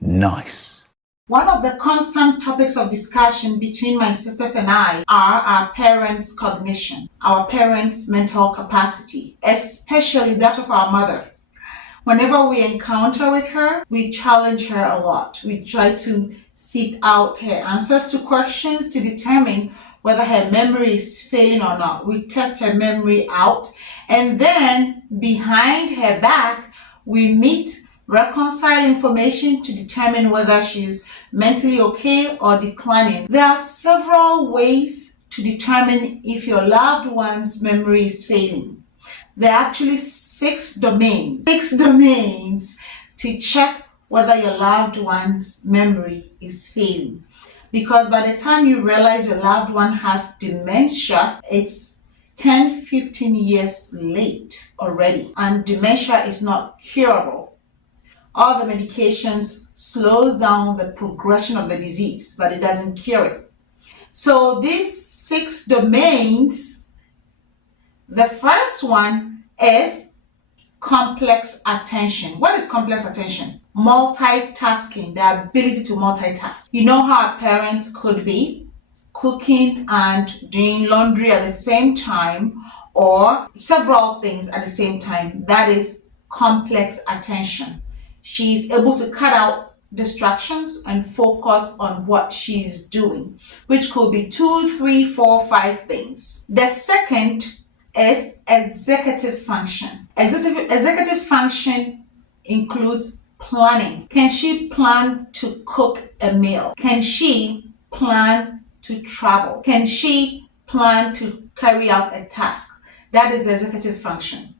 Nice. One of the constant topics of discussion between my sisters and I are our parents' cognition, our parents' mental capacity, especially that of our mother. Whenever we encounter with her, we challenge her a lot. We try to seek out her answers to questions to determine whether her memory is failing or not. We test her memory out, and then behind her back, we meet, reconcile information to determine whether she's mentally okay or declining. There are several ways to determine if your loved one's memory is failing. There are actually six domains to check whether your loved one's memory is failing. Because by the time you realize your loved one has dementia, it's 10, 15 years late already, and dementia is not curable. All the medications slows down the progression of the disease, but it doesn't cure it. So these six domains, the first one is complex attention. What is complex attention? Multitasking, the ability to multitask. You know how our parents could be cooking and doing laundry at the same time, or several things at the same time. That is complex attention. She's able to cut out distractions and focus on what she's doing, which could be 2, 3, 4, 5 things. The second is executive function. Executive function includes planning. Can she plan to cook a meal? Can she plan to travel? Can she plan to carry out a task? That is executive function.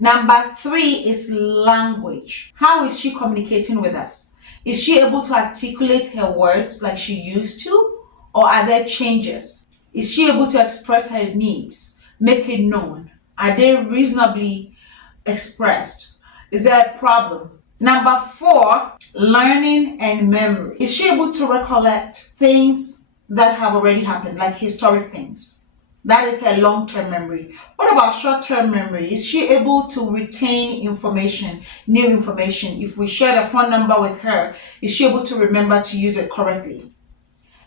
Number 3 is language. How is she communicating with us? Is she able to articulate her words like she used to, or are there changes? Is she able to express her needs, make it known? Are they reasonably expressed? Is there a problem? Number 4, learning and memory. Is she able to recollect things that have already happened, like historic things? That is her long-term memory. What about short-term memory? Is she able to retain information, new information? If we share a phone number with her, is she able to remember to use it correctly?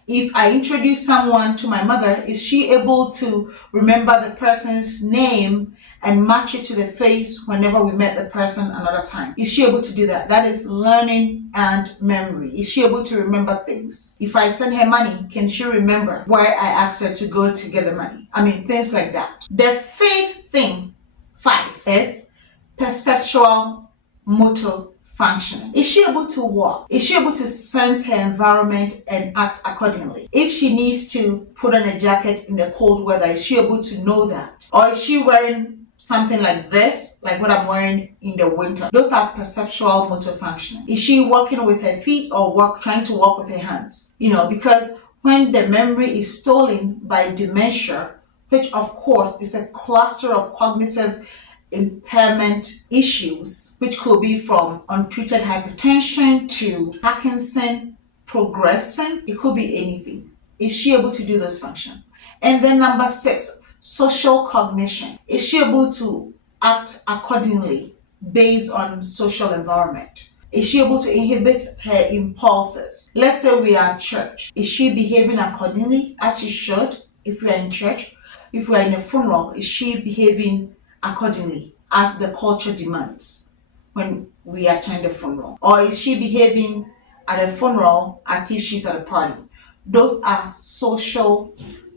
If I introduce someone to my mother, is she able to remember the person's name and match it to the face whenever we met the person another time? Is she able to do that? That is learning and memory. Is she able to remember things? If I send her money, can she remember where I asked her to go to get the money? Things like that. The fifth thing, 5, is perceptual motor functioning. Is she able to walk? Is she able to sense her environment and act accordingly? If she needs to put on a jacket in the cold weather, is she able to know that? Or is she wearing something like this, like what I'm wearing in the winter? Those are perceptual motor functioning. Is she walking with her feet or trying to walk with her hands? Because when the memory is stolen by dementia, which of course is a cluster of cognitive impairment issues, which could be from untreated hypertension to Parkinson progressing. It could be anything. Is she able to do those functions? And then number 6, social cognition. Is she able to act accordingly based on social environment? Is she able to inhibit her impulses? Let's say we are at church. Is she behaving accordingly as she should if we are in church? If we are in a funeral, is she behaving accordingly as the culture demands when we attend a funeral? Or is she behaving at a funeral as if she's at a party? Those are social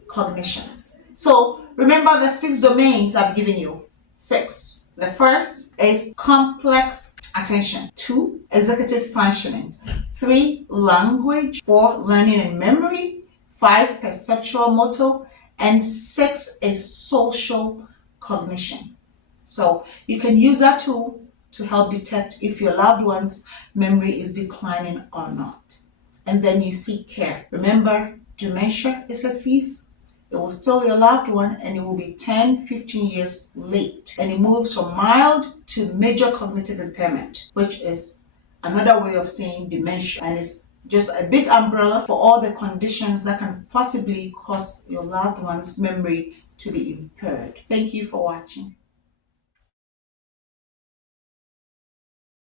cognitions. So remember the 6 domains I've given you. 6. The first is complex attention. 2, executive functioning. 3, language. 4, learning and memory. 5, perceptual motor. And 6 is social cognition. So you can use that tool to help detect if your loved one's memory is declining or not. And then you seek care. Remember, dementia is a thief. It will steal your loved one and it will be 10, 15 years late. And it moves from mild to major cognitive impairment, which is another way of saying dementia. And it's just a big umbrella for all the conditions that can possibly cause your loved one's memory to be impaired. Thank you for watching.